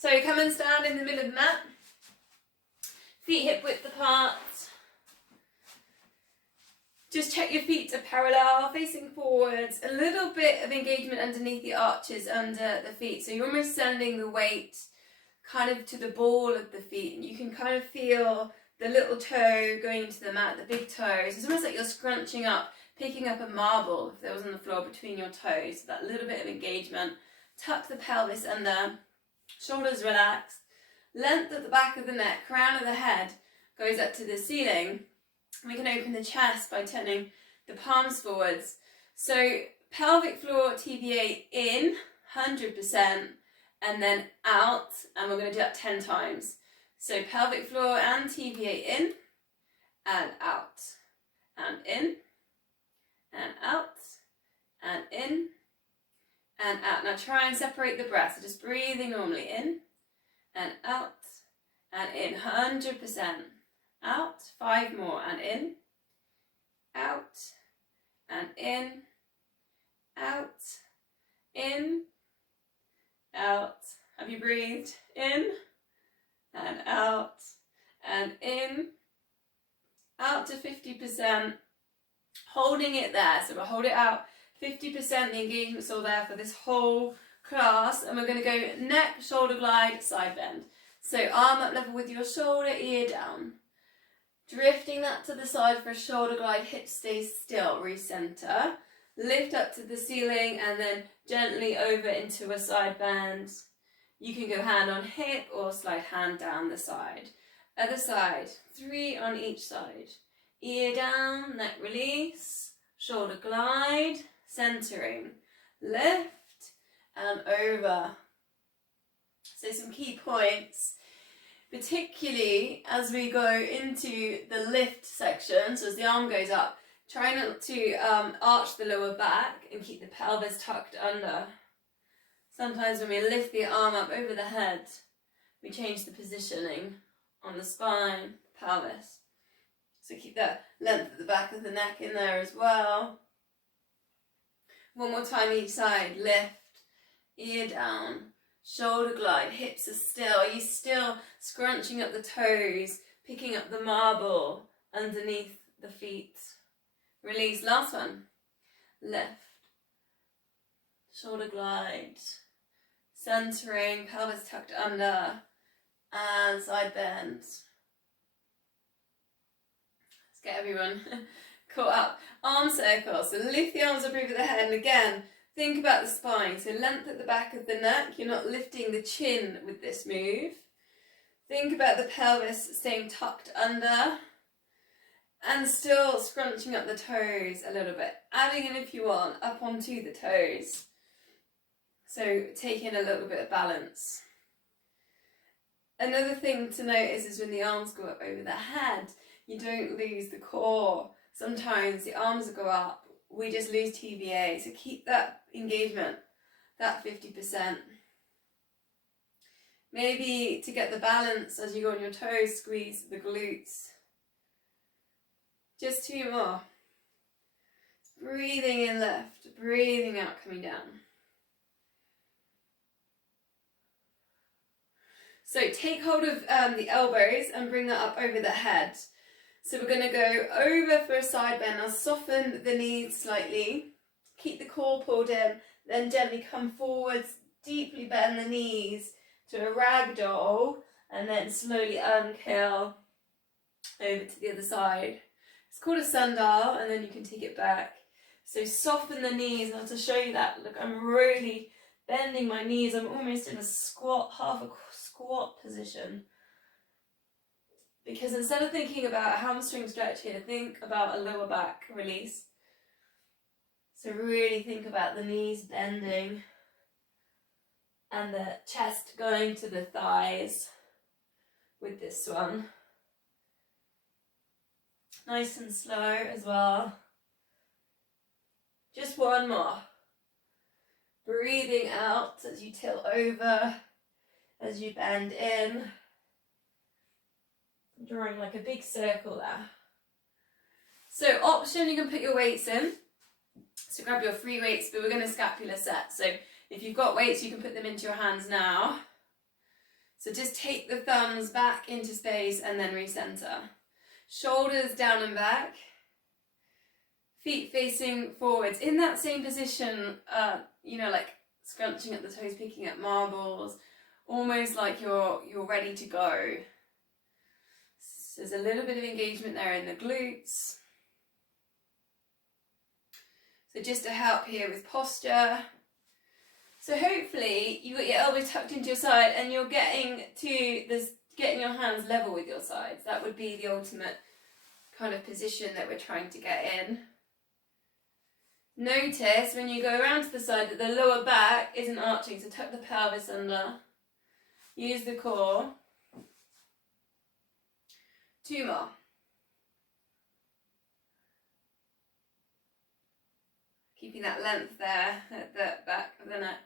So come and stand in the middle of the mat. Feet hip width apart. Just check your feet are parallel, facing forwards. A little bit of engagement underneath the arches under the feet. So you're almost sending the weight kind of to the ball of the feet. And you can kind of feel the little toe going into the mat, the big toes. It's almost like you're scrunching up, picking up a marble if there was on the floor between your toes. So that little bit of engagement. Tuck the pelvis under, shoulders relaxed. Length at the back of the neck, crown of the head goes up to the ceiling. We can open the chest by turning the palms forwards. So pelvic floor TVA in, 100%, and then out, and we're going to do that 10 times. So pelvic floor and TVA in, and out, and in, and out, and in, and out. Now try and separate the breath, so just breathing normally in, and out, and in, 100%. Out, 5 more, and in, out, and in, out, in, out. Have you breathed in, and out, and in, out to 50%, holding it there. So we'll hold it out, 50%, the engagement's all there for this whole class, and we're going to go neck, shoulder glide, side bend. So arm up level with your shoulder, ear down. Drifting that to the side for a shoulder glide, hips stay still, recenter. Lift up to the ceiling and then gently over into a side bend. You can go hand on hip or slide hand down the side. Other side, 3 on each side. Ear down, neck release, shoulder glide, centering. Lift and over. So some key points. Particularly as we go into the lift section, so as the arm goes up, try not to arch the lower back and keep the pelvis tucked under. Sometimes when we lift the arm up over the head, we change the positioning on the spine, the pelvis. So keep that length at the back of the neck in there as well. One more time each side, lift, ear down. Shoulder glide, hips are still. Are you still scrunching up the toes, picking up the marble underneath the feet? Release, last one. Lift. Shoulder glide. Centering, pelvis tucked under. And side bend. Let's get everyone caught up. Arm circles. So lift the arms up over the head, and again, think about the spine, so length at the back of the neck. You're not lifting the chin with this move. Think about the pelvis staying tucked under and still scrunching up the toes a little bit. Adding in, if you want, up onto the toes. So taking a little bit of balance. Another thing to notice is when the arms go up over the head, you don't lose the core. Sometimes the arms go up, we just lose TVA, so keep that engagement, that 50%. Maybe to get the balance as you go on your toes, squeeze the glutes. Just 2 more. Breathing in left, breathing out, coming down. So take hold of the elbows and bring that up over the head. So we're going to go over for a side bend. Now soften the knees slightly. Keep the core pulled in. Then gently come forwards. Deeply bend the knees to a ragdoll. And then slowly uncurl over to the other side. It's called a sundial, and then you can take it back. So soften the knees. Now to show you that, look, I'm really bending my knees. I'm almost in a squat, half a squat position. Because instead of thinking about a hamstring stretch here, think about a lower back release. So really think about the knees bending and the chest going to the thighs with this one. Nice and slow as well. Just one more. Breathing out as you tilt over, as you bend in. Drawing like a big circle there. So option, you can put your weights in. So grab your free weights, but we're going to scapular set. So if you've got weights, you can put them into your hands now. So just take the thumbs back into space and then recenter. Shoulders down and back. Feet facing forwards. In that same position, you know, like scrunching at the toes, picking up marbles, almost like you're ready to go. So there's a little bit of engagement there in the glutes. So just to help here with posture. So hopefully you got your elbows tucked into your side and you're getting your hands level with your sides. That would be the ultimate kind of position that we're trying to get in. Notice when you go around to the side that the lower back isn't arching, so tuck the pelvis under. Use the core. 2 more. Keeping that length there at the back of the neck.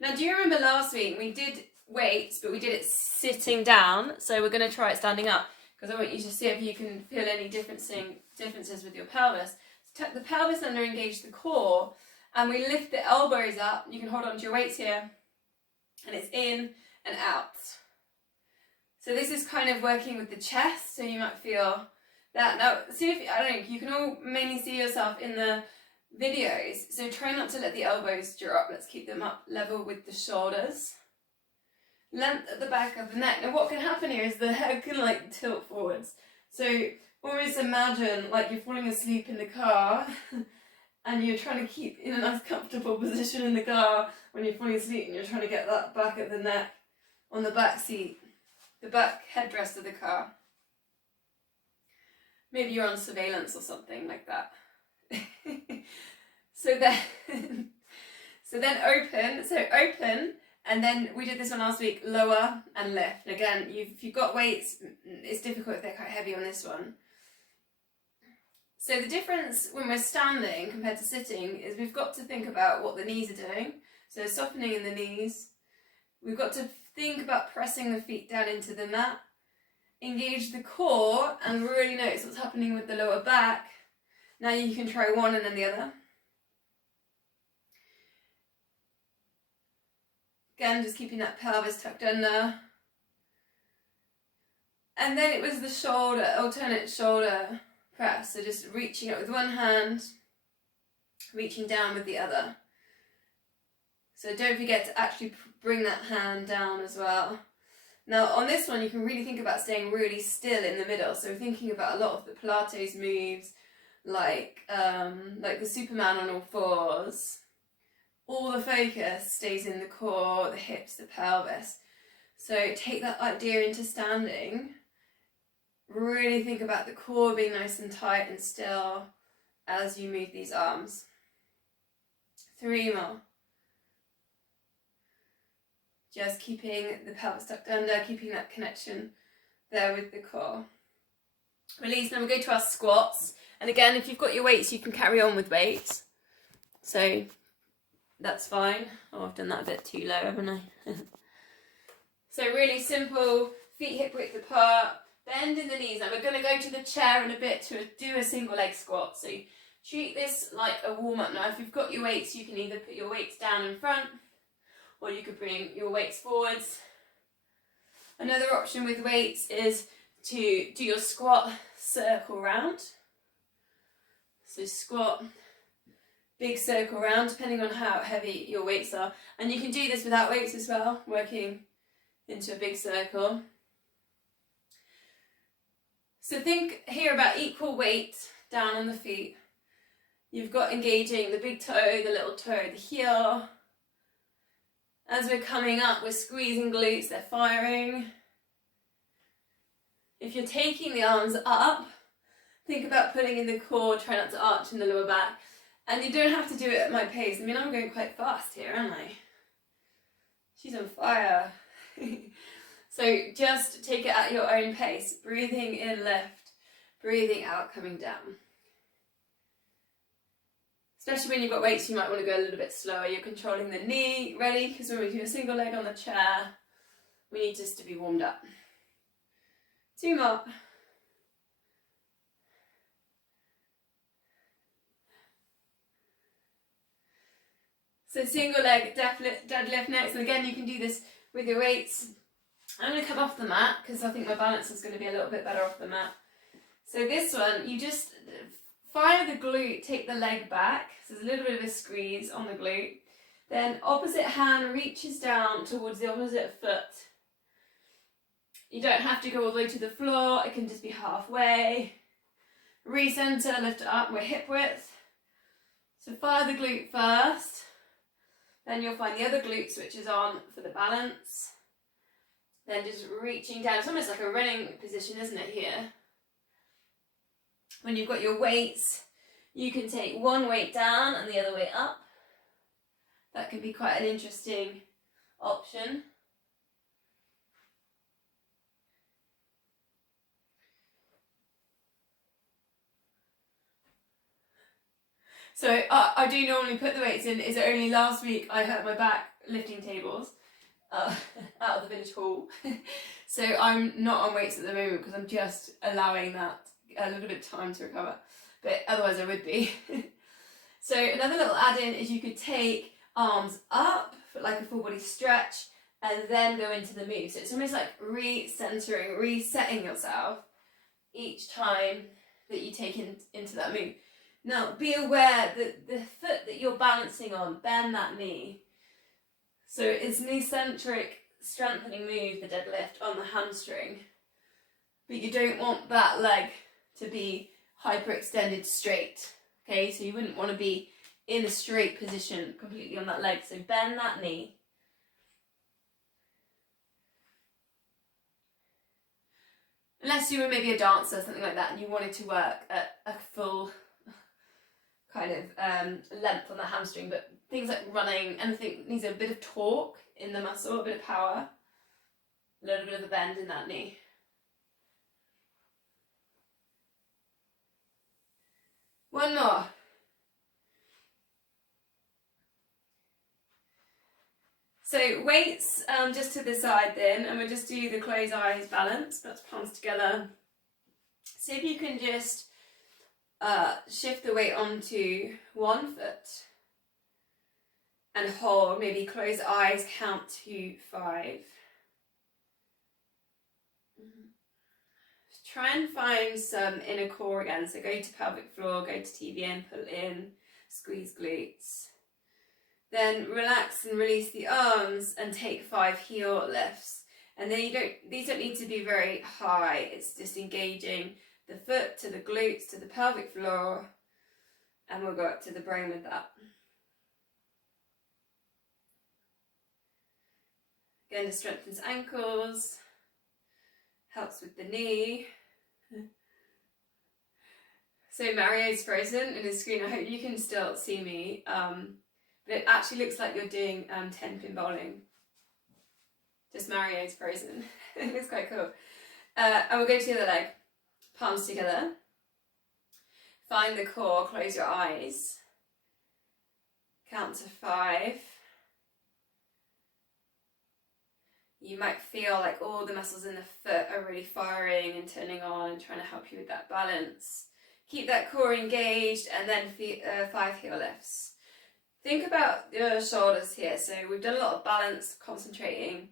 Now, do you remember last week we did weights, but we did it sitting down, so we're going to try it standing up, because I want you to see if you can feel any differences with your pelvis. So tuck the pelvis under, engage the core, and we lift the elbows up. You can hold on to your weights here, and it's in and out. So this is kind of working with the chest, so you might feel that. Now, see if, I don't know, you can all mainly see yourself in the videos, so try not to let the elbows drop. Let's keep them up level with the shoulders. Length at the back of the neck. Now what can happen here is the head can like tilt forwards. So always imagine like you're falling asleep in the car and you're trying to keep in a nice comfortable position in the car when you're falling asleep, and you're trying to get that back of the neck on the back seat, the back headrest of the car. Maybe you're on surveillance or something like that. So then open, and then we did this one last week, lower and lift. And again, if you've got weights, it's difficult if they're quite heavy on this one. So the difference when we're standing compared to sitting is we've got to think about what the knees are doing. So softening in the knees. We've got to think about pressing the feet down into the mat. Engage the core and really notice what's happening with the lower back. Now you can try one and then the other. Again, just keeping that pelvis tucked under. And then it was the shoulder, alternate shoulder press. So just reaching up with one hand, reaching down with the other. So don't forget to actually bring that hand down as well. Now on this one, you can really think about staying really still in the middle. So thinking about a lot of the Pilates moves, like the Superman on all fours. All the focus stays in the core, the hips, the pelvis. So take that idea into standing. Really think about the core being nice and tight and still as you move these arms. 3 more. Just keeping the pelvis tucked under, keeping that connection there with the core. Release. Now we go to our squats. And again, if you've got your weights, you can carry on with weights. So that's fine. Oh, I've done that a bit too low, haven't I? So really simple, feet hip width apart, bend in the knees. Now we're going to go to the chair in a bit to do a single leg squat. So treat this like a warm up. Now if you've got your weights, you can either put your weights down in front, or you could bring your weights forwards. Another option with weights is to do your squat circle round. So squat, big circle round, depending on how heavy your weights are. And you can do this without weights as well, working into a big circle. So think here about equal weight down on the feet. You've got engaging the big toe, the little toe, the heel. As we're coming up, we're squeezing glutes, they're firing. If you're taking the arms up, think about pulling in the core, try not to arch in the lower back. And you don't have to do it at my pace. I mean, I'm going quite fast here, aren't I? She's on fire. So just take it at your own pace. Breathing in, lift. Breathing out, coming down. Especially when you've got weights, you might want to go a little bit slower. You're controlling the knee. Ready? Because when we do a single leg on the chair, we need just to be warmed up. 2 more. So single leg deadlift next, and again you can do this with your weights. I'm going to come off the mat because I think my balance is going to be a little bit better off the mat. So this one, you just fire the glute, take the leg back. So there's a little bit of a squeeze on the glute. Then opposite hand reaches down towards the opposite foot. You don't have to go all the way to the floor. It can just be halfway. Recenter, lift it up. We're hip width. So fire the glute first. Then you'll find the other glute switches on for the balance. Then just reaching down. It's almost like a running position, isn't it, here? When you've got your weights, you can take one weight down and the other weight up. That can be quite an interesting option. So I do normally put the weights in. Is it only last week I hurt my back lifting tables out of the village hall? So I'm not on weights at the moment because I'm just allowing that a little bit of time to recover. But otherwise I would be. So another little add-in is you could take arms up for like a full body stretch and then go into the move. So it's almost like re-centering, resetting yourself each time that you take into that move. Now, be aware that the foot that you're balancing on, bend that knee. So it's an eccentric strengthening move, the deadlift, on the hamstring. But you don't want that leg to be hyperextended straight. Okay, so you wouldn't want to be in a straight position completely on that leg. So bend that knee. Unless you were maybe a dancer or something like that and you wanted to work at a full kind of length on the hamstring, but things like running, anything needs a bit of torque in the muscle, a bit of power, a little bit of a bend in that knee. One more. So weights just to the side then, and we'll just do the closed eyes balance, that's palms together. So if you can just shift the weight onto one foot and hold, maybe close eyes, count to 5. Try and find some inner core again. So go to pelvic floor, go to TBN, pull in, squeeze glutes. Then relax and release the arms and take 5 heel lifts. And then these don't need to be very high. It's just engaging the foot to the glutes to the pelvic floor, and we'll go up to the brain with that. Again, it strengthens ankles, helps with the knee. So Mario's frozen in his screen. I hope you can still see me, but it actually looks like you're doing 10-pin bowling. Just Mario's frozen. It looks quite cool. And we'll go to the other leg. Palms together. Find the core, close your eyes. Count to 5. You might feel like all the muscles in the foot are really firing and turning on and trying to help you with that balance. Keep that core engaged and then 5 heel lifts. Think about your shoulders here. So we've done a lot of balance, concentrating.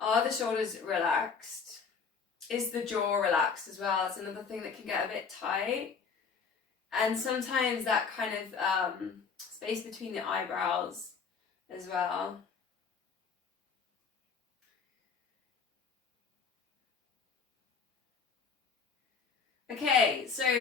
Are the shoulders relaxed? Is the jaw relaxed as well? It's another thing that can get a bit tight. And sometimes that kind of space between the eyebrows as well. Okay, so